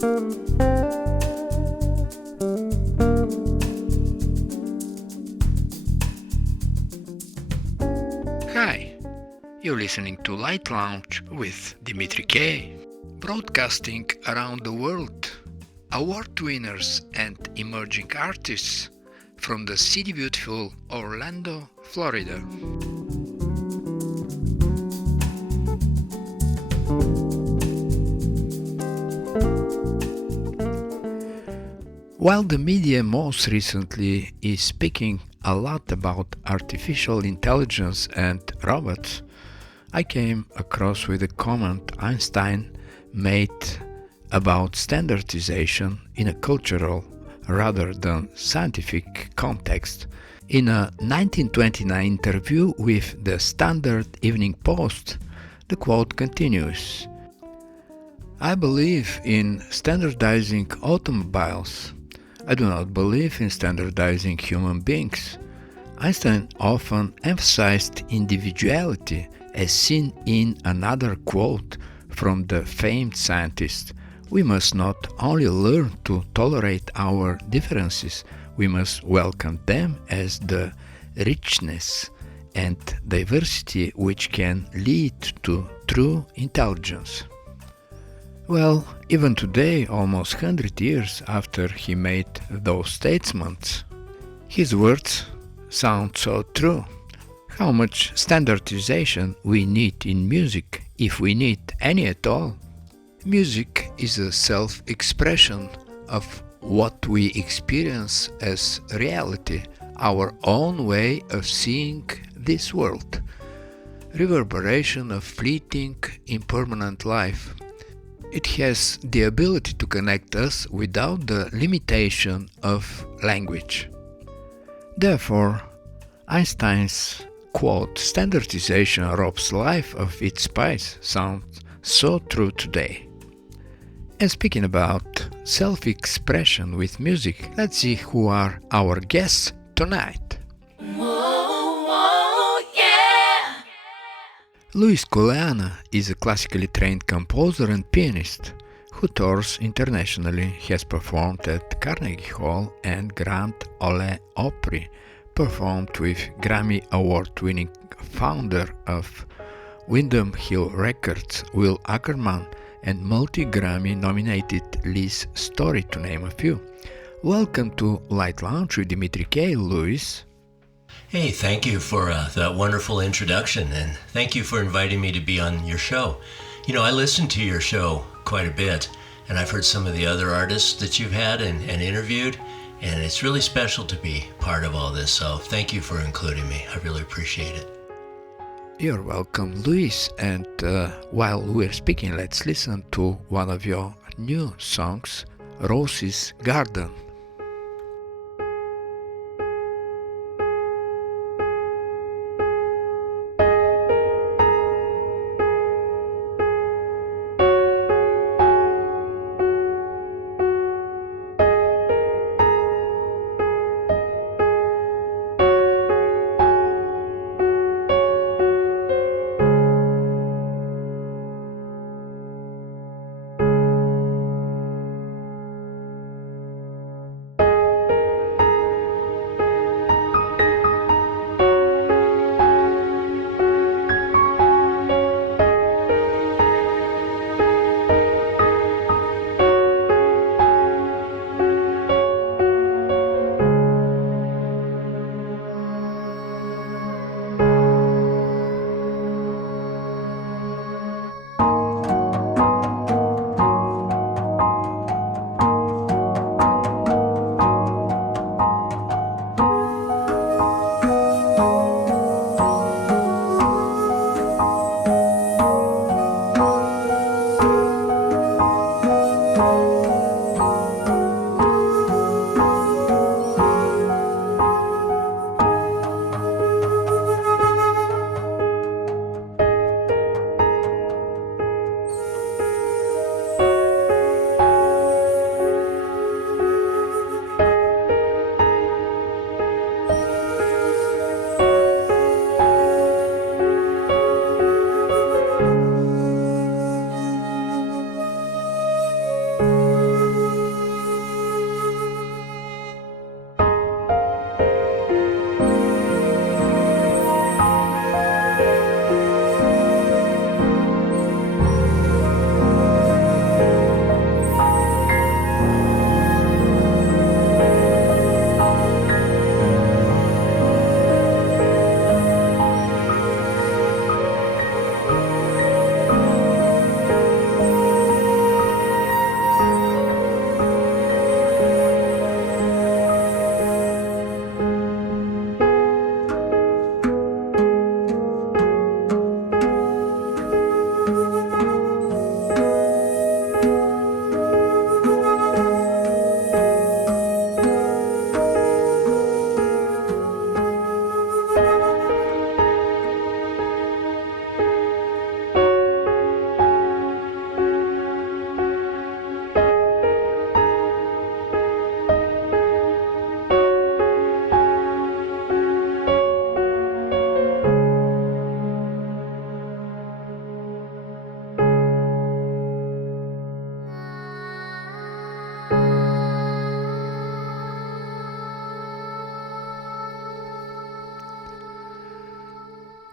Hi, you're listening to Light Lounge with Dimitri K, broadcasting around the world, award winners and emerging artists from the city beautiful Orlando, Florida. While the media most recently is speaking a lot about artificial intelligence and robots, I came across with a comment Einstein made about standardization in a cultural rather than scientific context. In a 1929 interview with the Standard Evening Post, the quote continues, "I believe in standardizing automobiles. I do not believe in standardizing human beings." Einstein often emphasized individuality, as seen in another quote from the famed scientist. "We must not only learn to tolerate our differences, we must welcome them as the richness and diversity which can lead to true intelligence." Well, even today, almost 100 years after he made those statements, his words sound so true. How much standardization we need in music, if we need any at all. Music is a self-expression of what we experience as reality, our own way of seeing this world. Reverberation of fleeting, impermanent life. It has the ability to connect us without the limitation of language. Therefore, Einstein's quote, "Standardization robs life of its spice," sounds so true today. And speaking about self-expression with music, let's see who are our guests tonight. Luis Colaiannia is a classically trained composer and pianist who tours internationally. He has performed at Carnegie Hall and Grand Ole Opry, performed with Grammy Award-winning founder of Windham Hill Records, Will Ackerman, and multi-Grammy nominated Liz Story, to name a few. Welcome to Light Lounge with Dimitri K. Luis. Hey, thank you for that wonderful introduction, and thank you for inviting me to be on your show. You know, I listen to your show quite a bit, and I've heard some of the other artists that you've had and interviewed, and it's really special to be part of all this, so thank you for including me. I really appreciate it. You're welcome, Luis, and while we're speaking, let's listen to one of your new songs, Rose's Garden.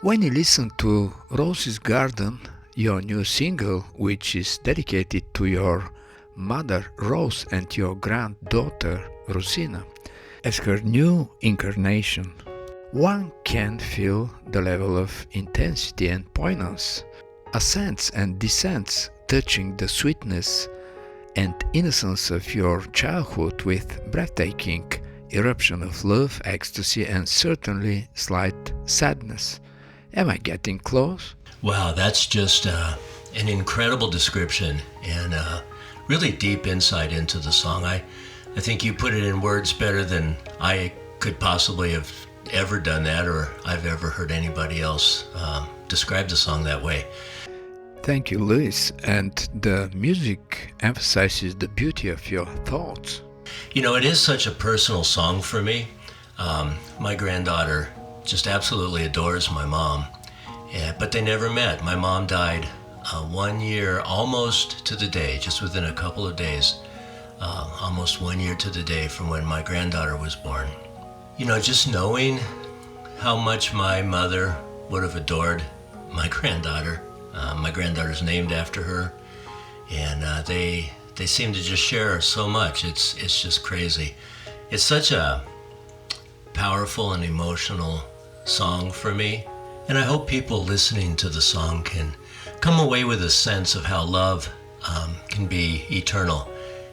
When you listen to Rose's Garden, your new single, which is dedicated to your mother Rose and your granddaughter Rosina, as her new incarnation, one can feel the level of intensity and poignance, ascents and descents touching the sweetness and innocence of your childhood with breathtaking eruption of love, ecstasy, and certainly slight sadness. Am I getting close? Wow, that's just an incredible description and really deep insight into the song. I think you put it in words better than I could possibly have ever done that, or I've ever heard anybody else describe the song that way. Thank you, Luis. And the music emphasizes the beauty of your thoughts. You know, it is such a personal song for me. My granddaughter just absolutely adores my mom, but they never met. My mom died 1 year, almost to the day, just within a couple of days, almost 1 year to the day from when my granddaughter was born. You know, just knowing how much my mother would have adored my granddaughter. My granddaughter's named after her, and they seem to just share so much. It's just crazy. It's such a powerful and emotional song for me, and I hope people listening to the song can come away with a sense of how love can be eternal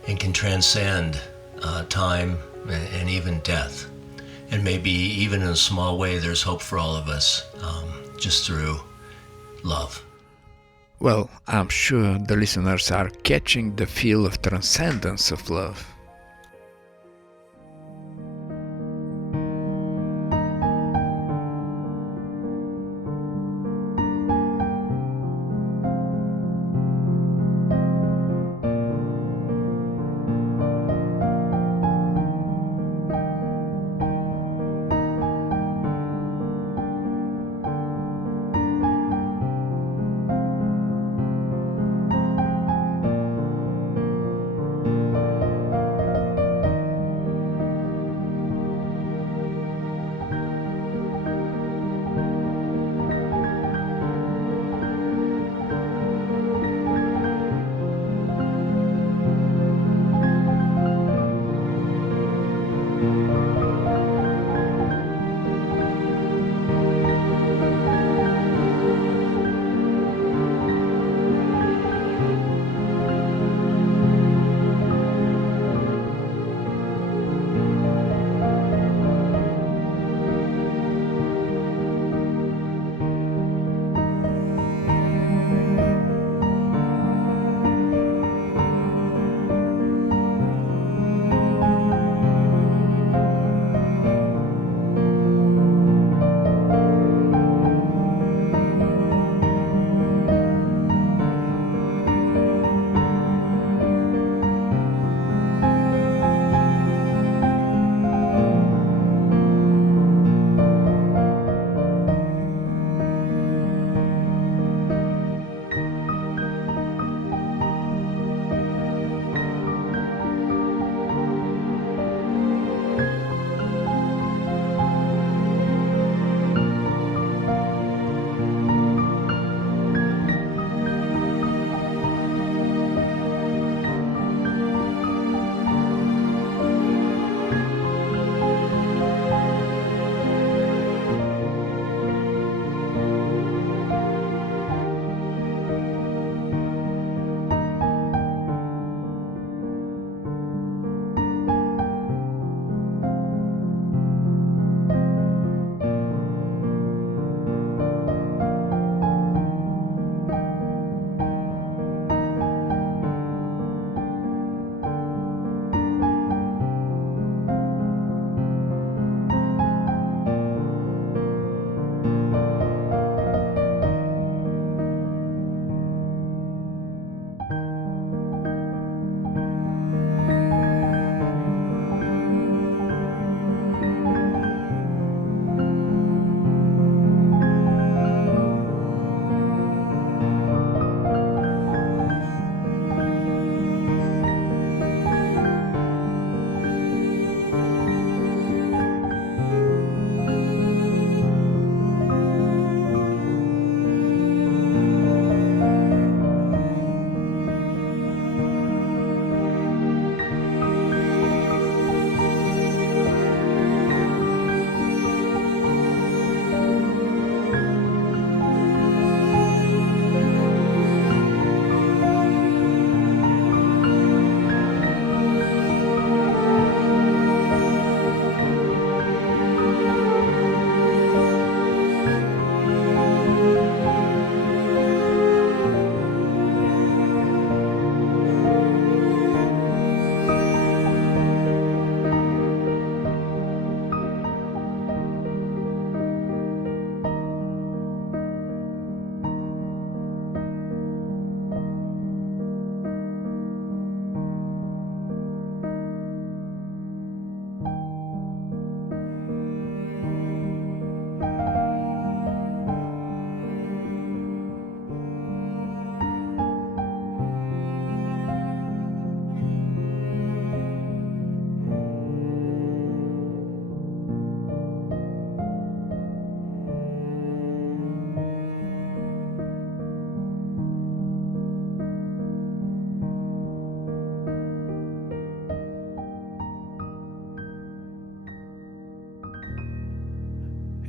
and can transcend time and even death. And maybe even in a small way, there's hope for all of us just through love. Well, I'm sure the listeners are catching the feel of transcendence of love.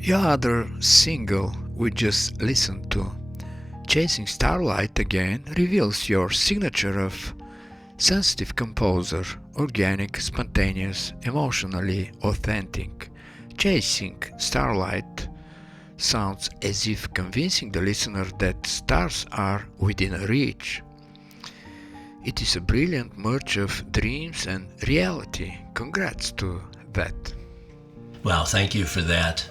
Your other single we just listened to, Chasing Starlight Again, reveals your signature of sensitive composer, organic, spontaneous, emotionally authentic. Chasing Starlight sounds as if convincing the listener that stars are within reach. It is a brilliant merge of dreams and reality. Congrats to that. Well, thank you for that.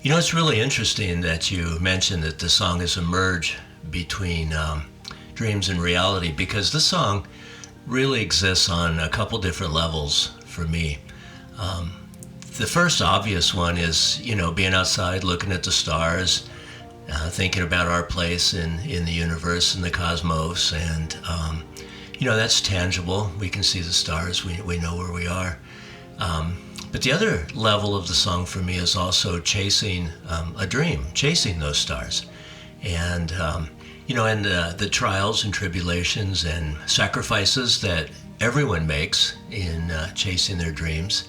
You know, it's really interesting that you mentioned that the song is a merge between dreams and reality, because the song really exists on a couple different levels for me. The first obvious one is, being outside looking at the stars, thinking about our place in the universe and the cosmos. And, that's tangible. We can see the stars. We know where we are. But the other level of the song for me is also chasing a dream, chasing those stars. And, and the trials and tribulations and sacrifices that everyone makes in chasing their dreams.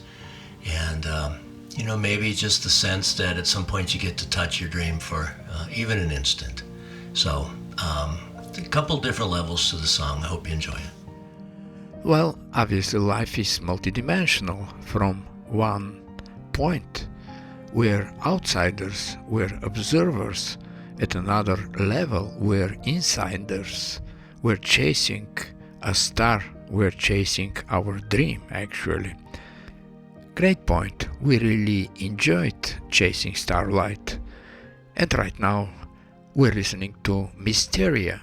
And, maybe just the sense that at some point you get to touch your dream for even an instant. So, a couple different levels to the song. I hope you enjoy it. Well, obviously life is multidimensional. From one point, we're outsiders, we're observers. At another level, we're insiders. We're chasing a star, we're chasing our dream, actually. Great point. We really enjoyed Chasing Starlight. And right now, we're listening to Mysteria.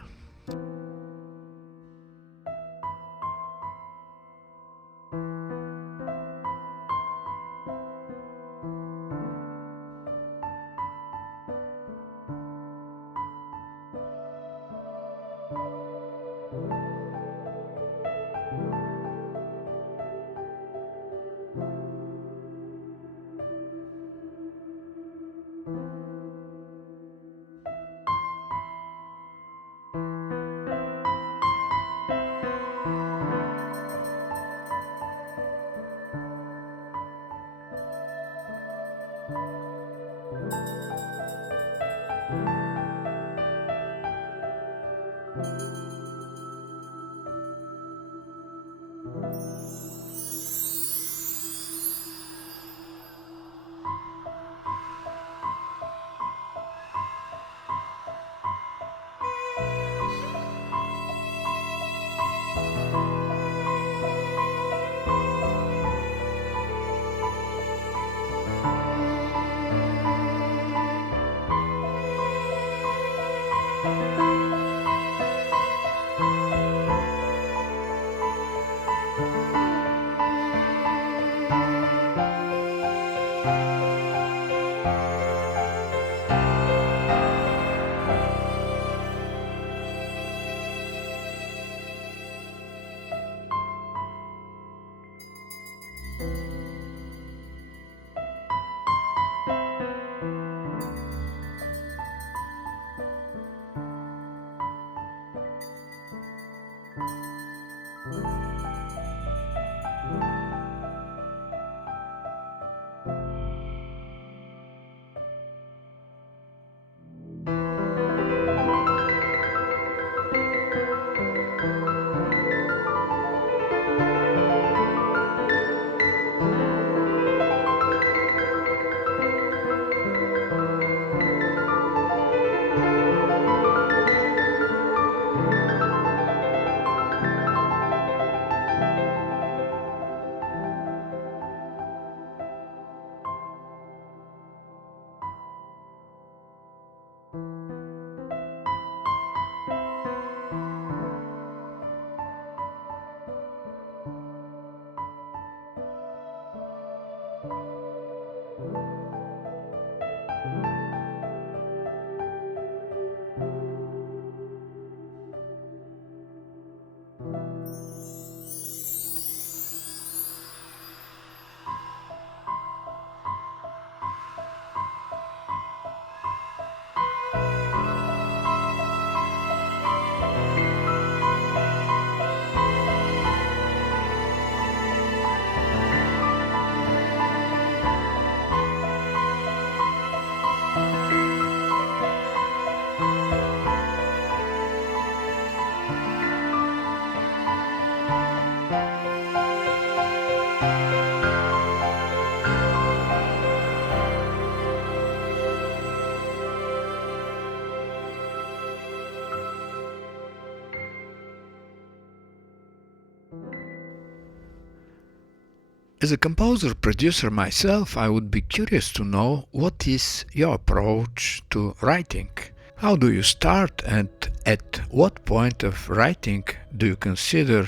As a composer-producer myself, I would be curious to know what is your approach to writing. How do you start, and at what point of writing do you consider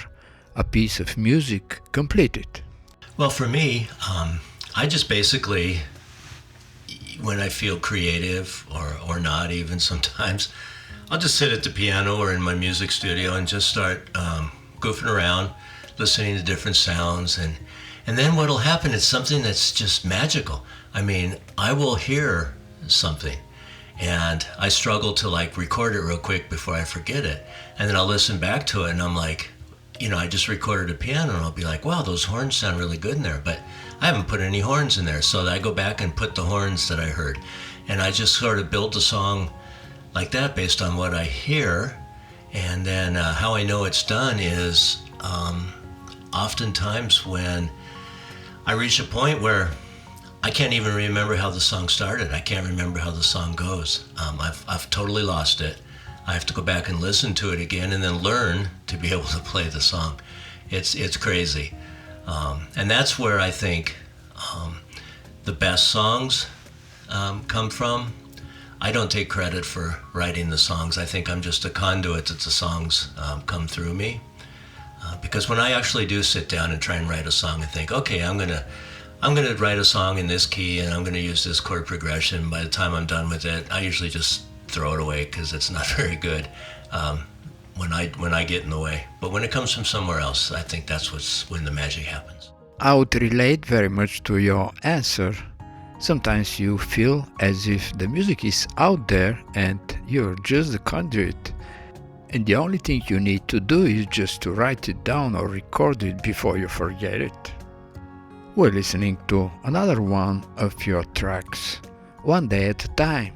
a piece of music completed? Well, for me, I just basically, when I feel creative or not even sometimes, I'll just sit at the piano or in my music studio and just start goofing around, listening to different sounds. And then what'll happen is something that's just magical. I mean, I will hear something and I struggle to like record it real quick before I forget it. And then I'll listen back to it and I'm like, I just recorded a piano and I'll be like, wow, those horns sound really good in there, but I haven't put any horns in there. So I go back and put the horns that I heard. And I just sort of build the song like that based on what I hear. And then how I know it's done is oftentimes when I reach a point where I can't even remember how the song started. I can't remember how the song goes. I've totally lost it. I have to go back and listen to it again and then learn to be able to play the song. It's crazy. And that's where I think the best songs come from. I don't take credit for writing the songs. I think I'm just a conduit that the songs come through me. Because when I actually do sit down and try and write a song and think, okay, I'm gonna write a song in this key and I'm gonna use this chord progression. By the time I'm done with it, I usually just throw it away because it's not very good when I get in the way. But when it comes from somewhere else, I think that's when the magic happens. I would relate very much to your answer. Sometimes you feel as if the music is out there and you're just the conduit. And the only thing you need to do is just to write it down or record it before you forget it. We're listening to another one of your tracks, One Day at a Time.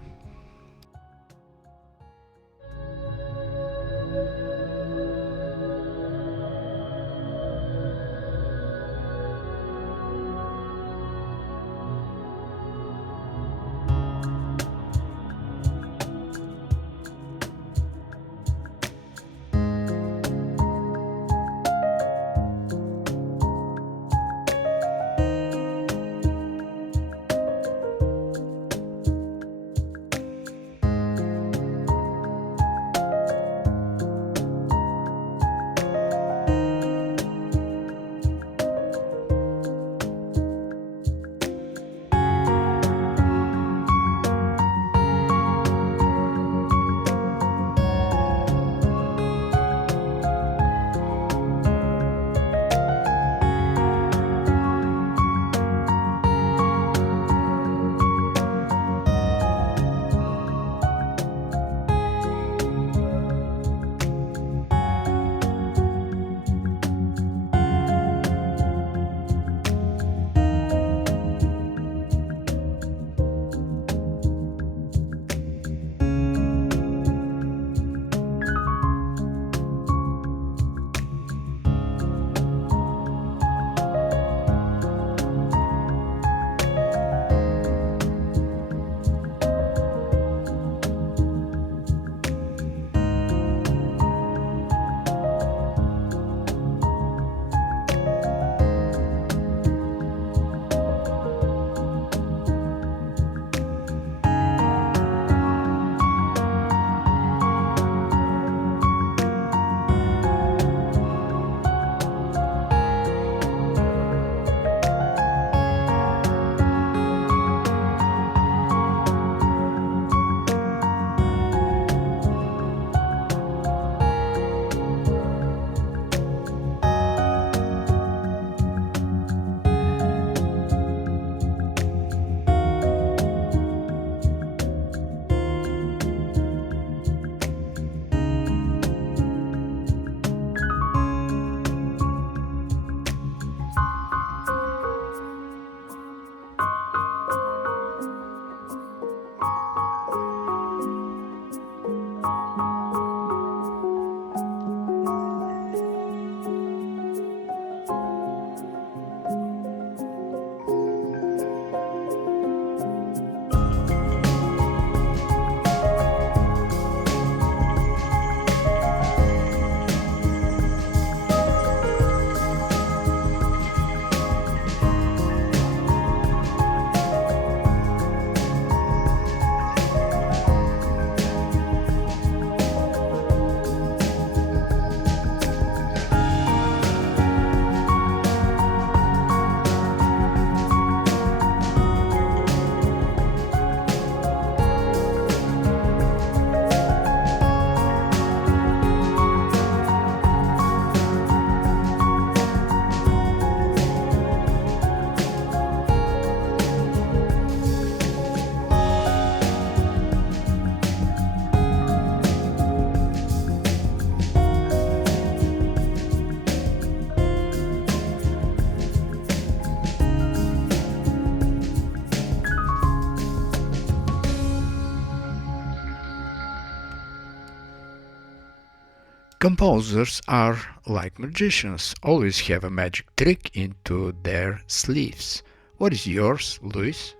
Composers are like magicians, always have a magic trick into their sleeves. What is yours, Luis?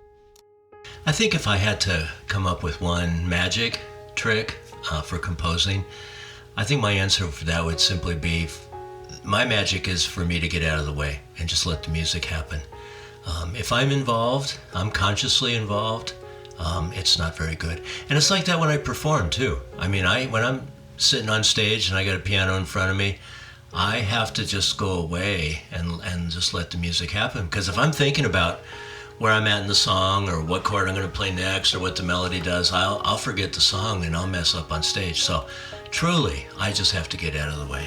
I think if I had to come up with one magic trick for composing, I think my answer for that would simply be my magic is for me to get out of the way and just let the music happen. If I'm involved, I'm consciously involved, it's not very good. And it's like that when I perform too. I mean, when I'm sitting on stage and I got a piano in front of me, I have to just go away and just let the music happen. Because if I'm thinking about where I'm at in the song or what chord I'm going to play next or what the melody does, I'll forget the song and I'll mess up on stage. So truly, I just have to get out of the way.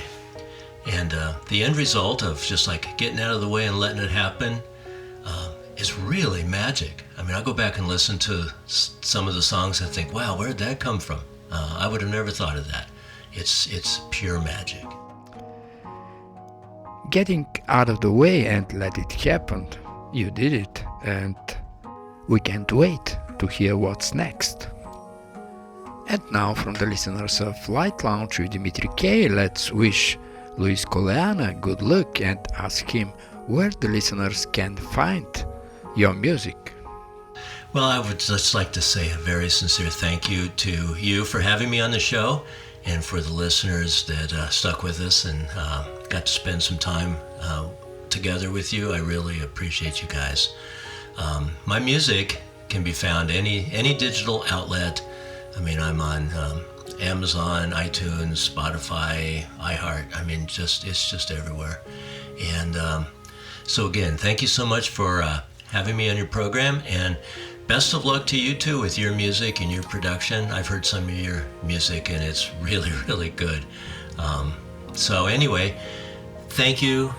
And the end result of just like getting out of the way and letting it happen is really magic. I mean, I'll go back and listen to some of the songs and think, wow, where did that come from? I would have never thought of that. It's pure magic. Getting out of the way and let it happen. You did it, and we can't wait to hear what's next. And now, from the listeners of Light Lounge with Dimitri K, let's wish Luis Colaiannia good luck and ask him where the listeners can find your music. Well, I would just like to say a very sincere thank you to you for having me on the show and for the listeners that stuck with us and got to spend some time together with you. I really appreciate you guys. My music can be found any digital outlet. I mean, I'm on Amazon, iTunes, Spotify, iHeart. I mean, it's just everywhere. And so again, thank you so much for having me on your program, and best of luck to you too with your music and your production. I've heard some of your music and it's really, really good. So anyway, thank you.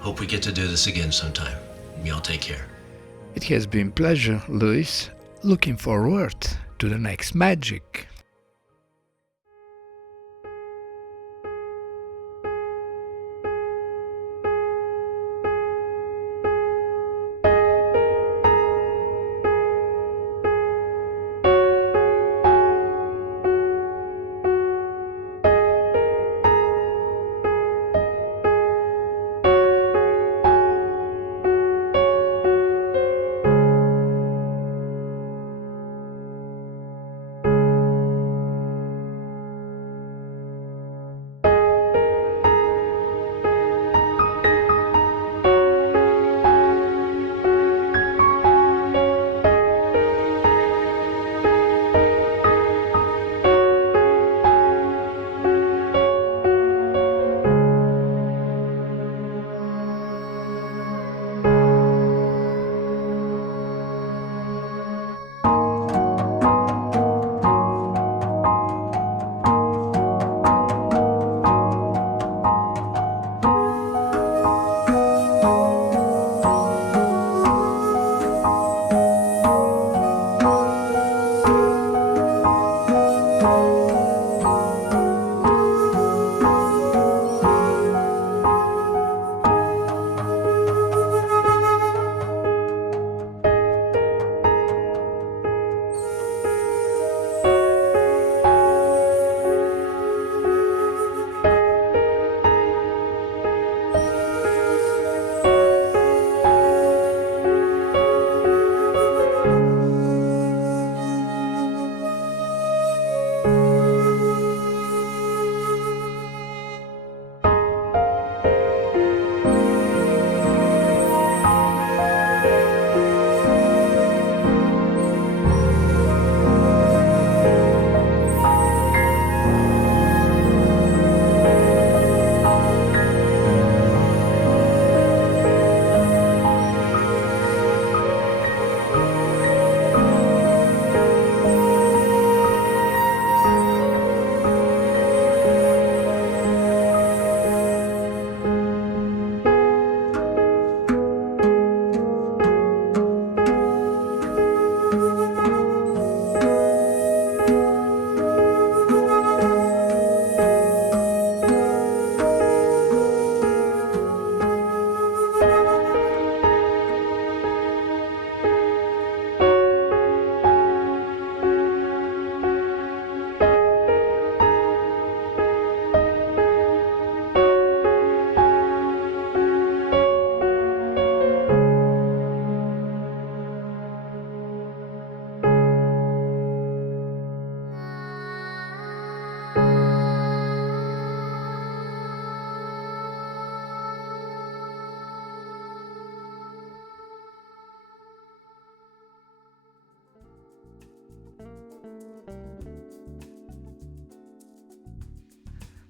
Hope we get to do this again sometime. Y'all take care. It has been a pleasure, Luis. Looking forward to the next magic.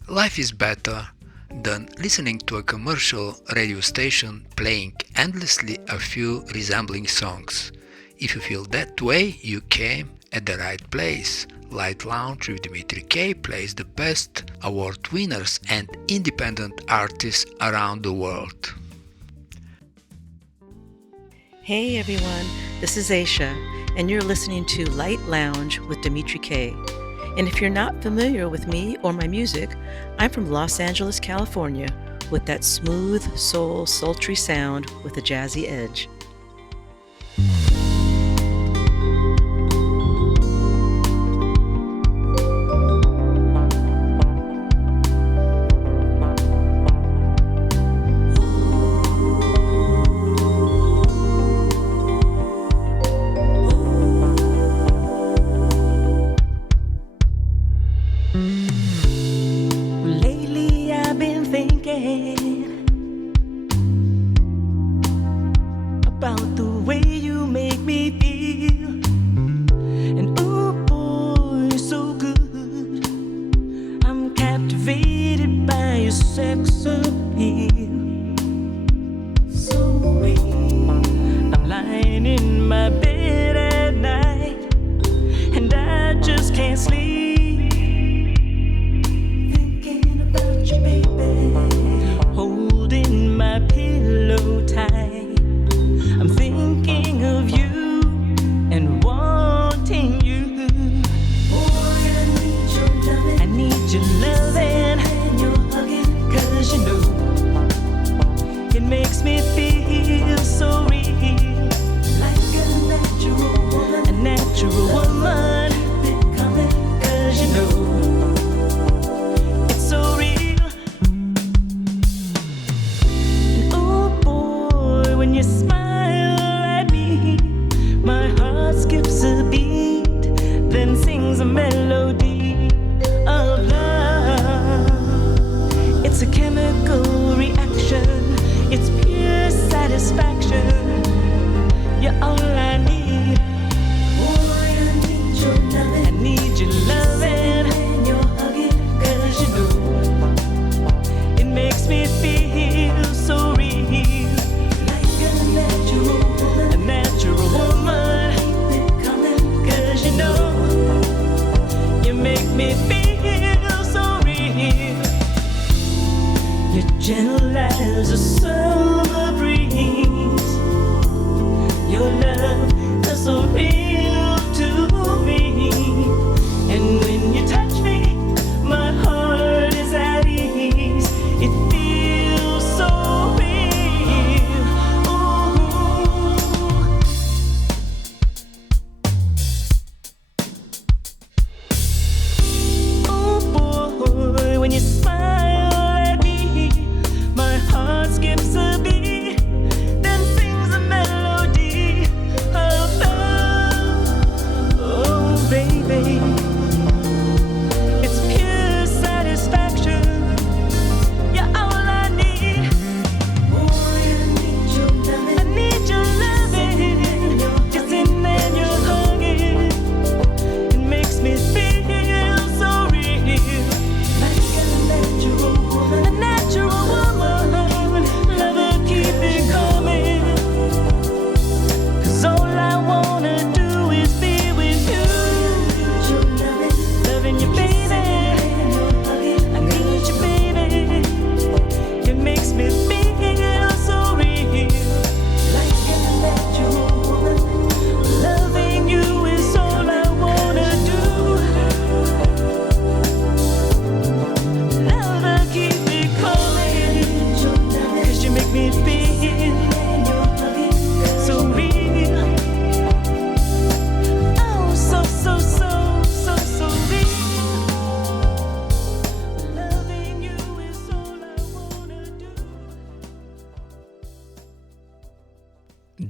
Life is better than listening to a commercial radio station playing endlessly a few resembling songs. If you feel that way, you came at the right place. Light Lounge with Dimitri K plays the best award winners and independent artists around the world. Hey everyone, this is Aysha, and you're listening to Light Lounge with Dimitri K. And if you're not familiar with me or my music, I'm from Los Angeles, California, with that smooth, soul, sultry sound with a jazzy edge.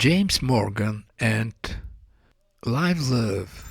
James Morgan and Live Love.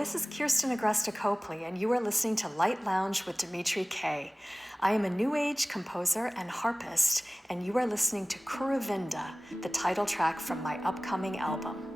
this is Kirsten Agresta Copely, and you are listening to Light Lounge with Dimitri K. I am a New Age composer and harpist, and you are listening to Kuravinda, the title track from my upcoming album.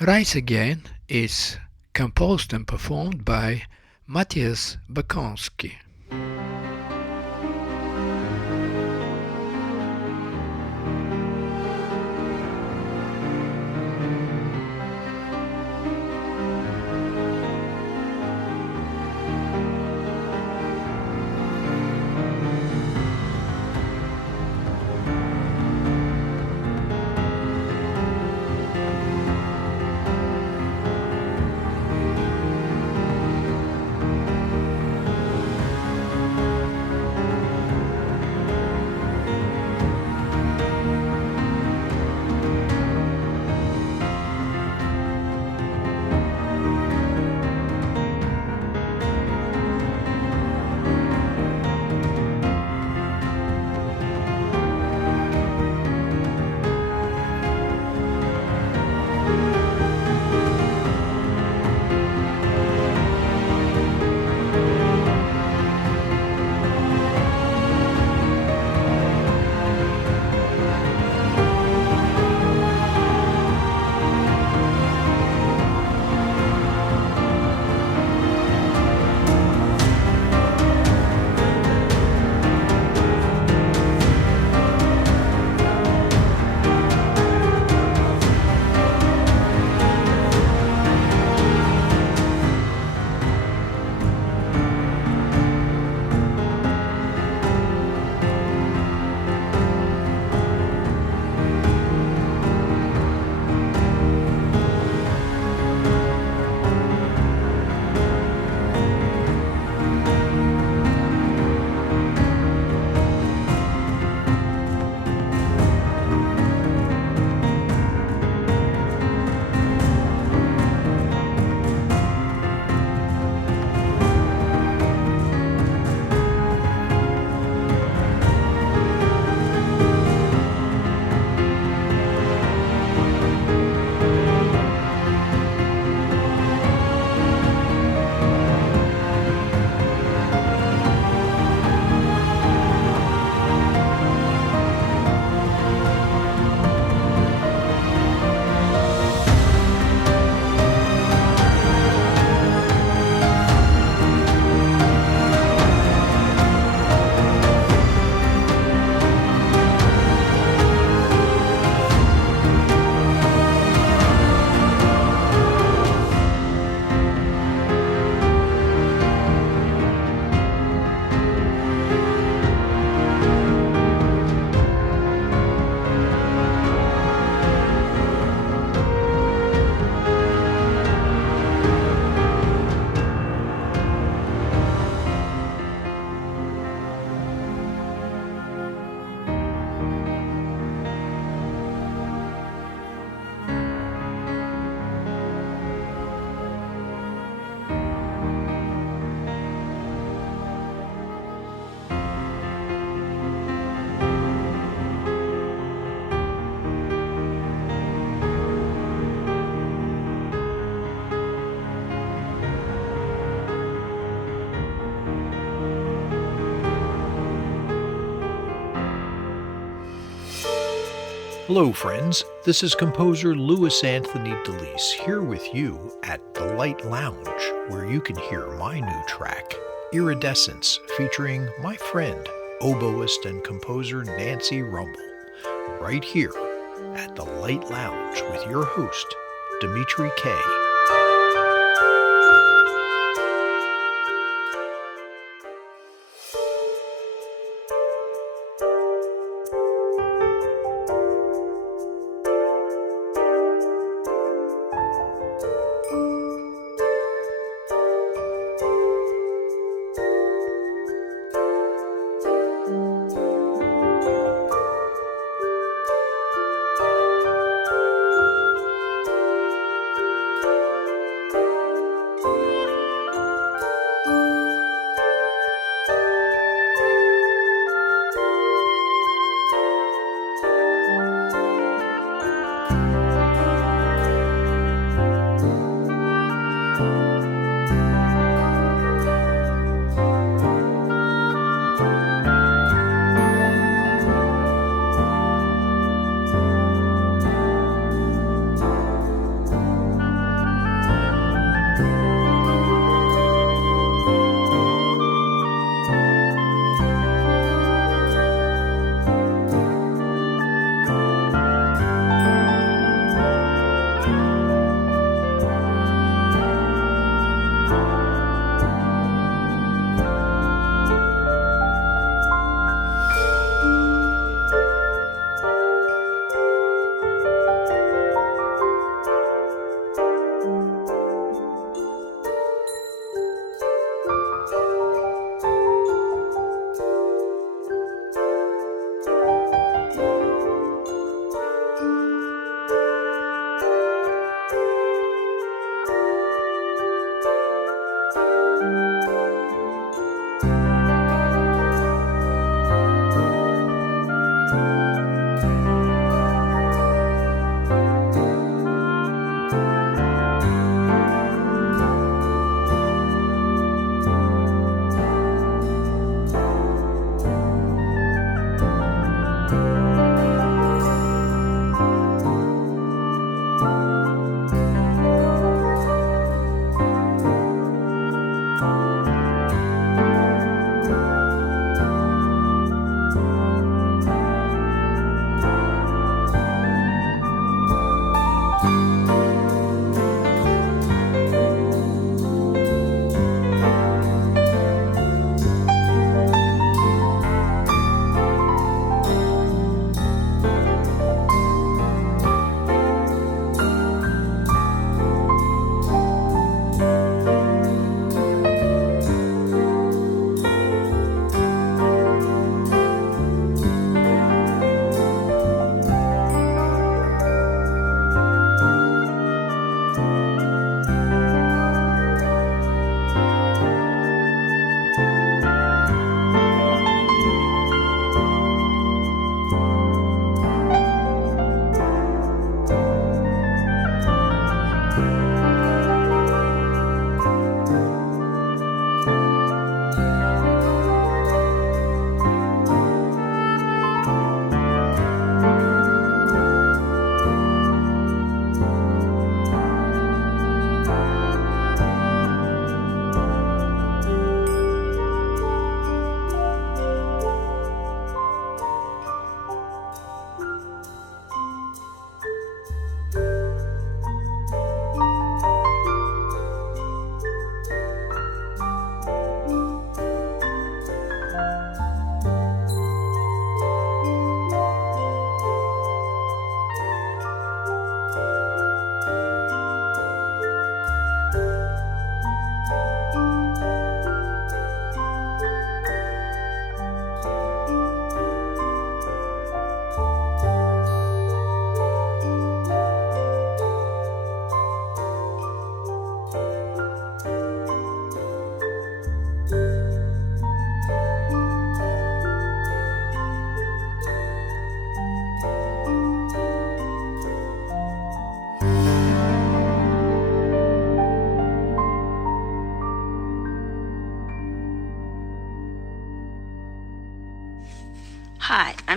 Rise Again is composed and performed by Matias Bacoñsky. Hello, friends. This is composer Louis Anthony deLise here with you at the Light Lounge, where you can hear my new track, Iridescence, featuring my friend, oboist and composer Nancy Rumble, right here at the Light Lounge with your host, Dimitri K.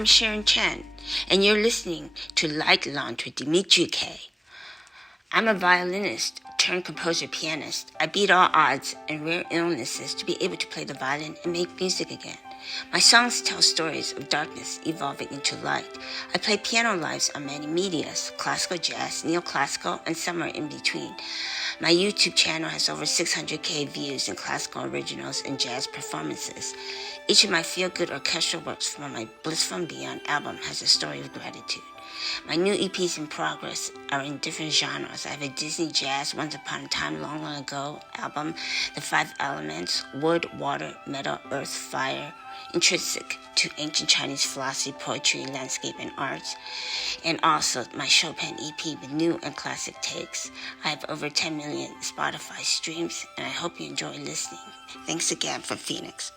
I'm Sharon Chen, and you're listening to Light Lounge with Dimitri K. I'm a violinist turned composer-pianist. I beat all odds and rare illnesses to be able to play the violin and make music again. My songs tell stories of darkness evolving into light. I play piano lives on many medias, classical jazz, neoclassical, and somewhere in between. My YouTube channel has over 600K views in classical originals and jazz performances. Each of my feel-good orchestral works from my Bliss from Beyond album has a story of gratitude. My new EPs in progress are in different genres. I have a Disney Jazz Once Upon a Time Long Long Ago album, The Five Elements, Wood, Water, Metal, Earth, Fire, intrinsic to ancient Chinese philosophy, poetry, landscape, and arts, and also my Chopin EP with new and classic takes. I have over 10 million Spotify streams, and I hope you enjoy listening. Thanks again from Phoenix.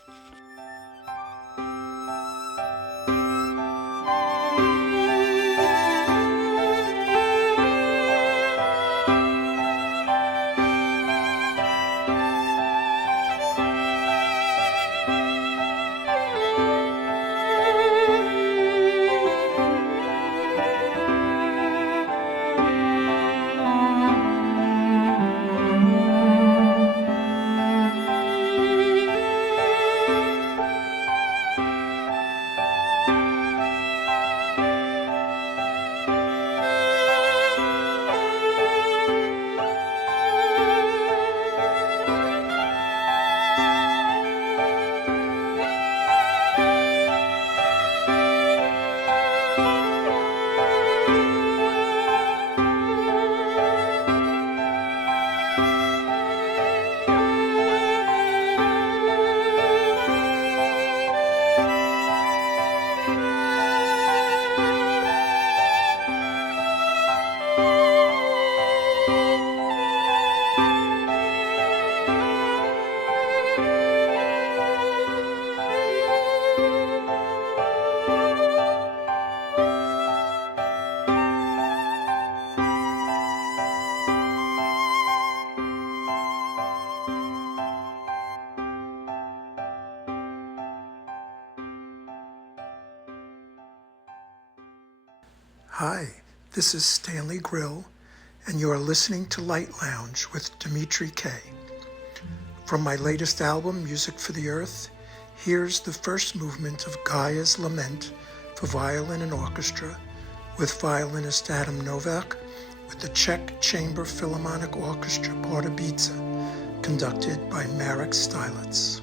Hi, this is Stanley Grill, and you are listening to Light Lounge with Dimitri K. From my latest album, Music for the Earth, here's the first movement of Gaia's Lament for violin and orchestra with violinist Adam Novak with the Czech Chamber Philharmonic Orchestra Pardubice, conducted by Marek Stylitz.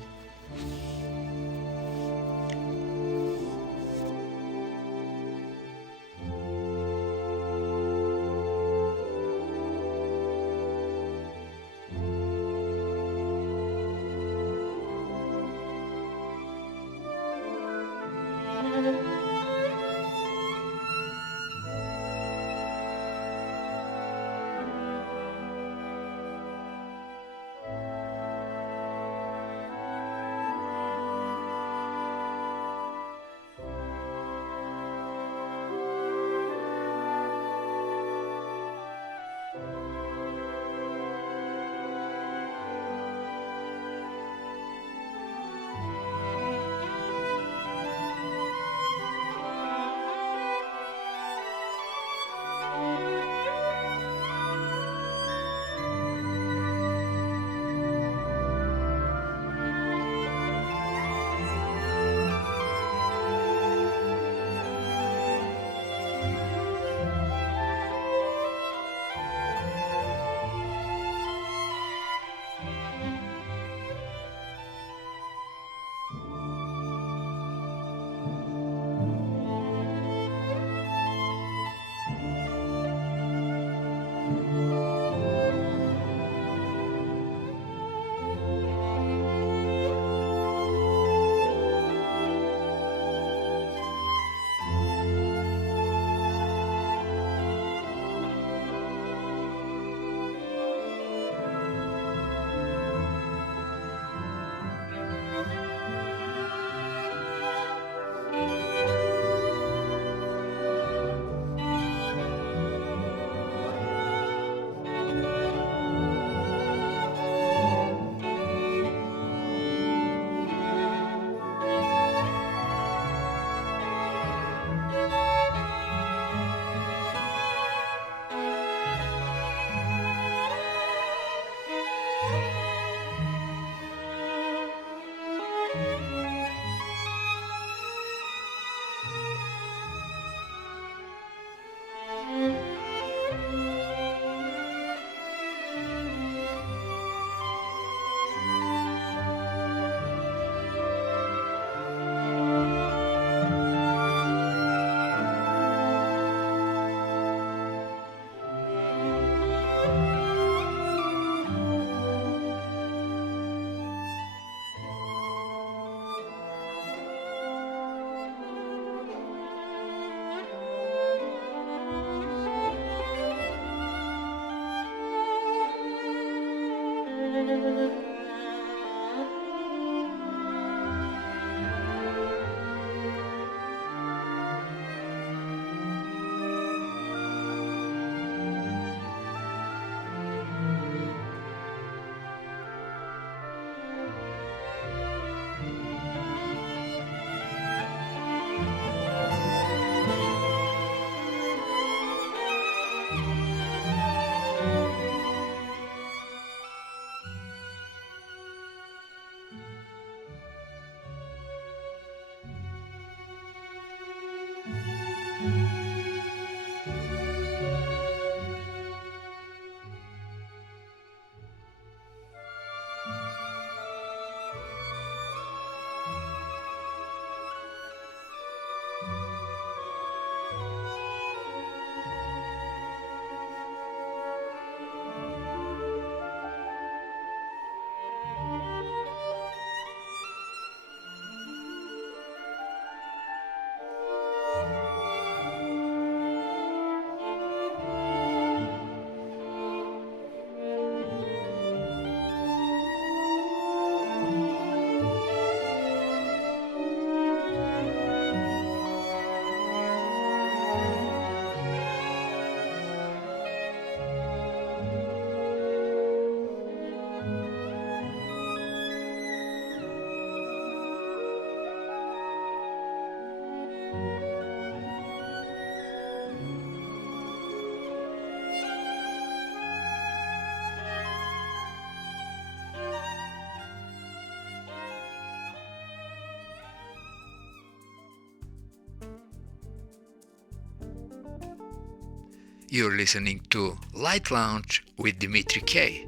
You're listening to Light Lounge with Dimitri K.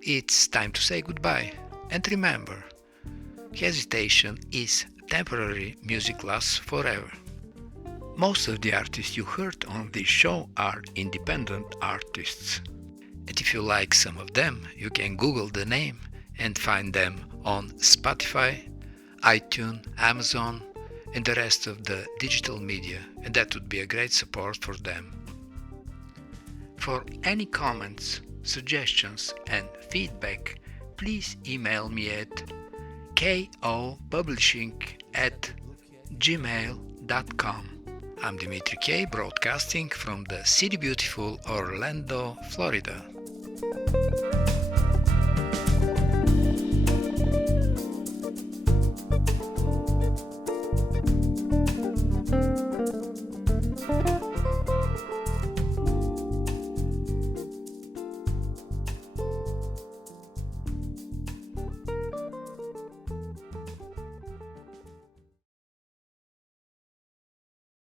It's time to say goodbye. And remember, hesitation is temporary, music lasts forever. Most of the artists you heard on this show are independent artists. And if you like some of them, you can Google the name and find them on Spotify, iTunes, Amazon, and the rest of the digital media, and that would be a great support for them. For any comments, suggestions, and feedback, please email me at kopublishing@gmail.com. I'm Dimitri K, broadcasting from the city beautiful Orlando, Florida.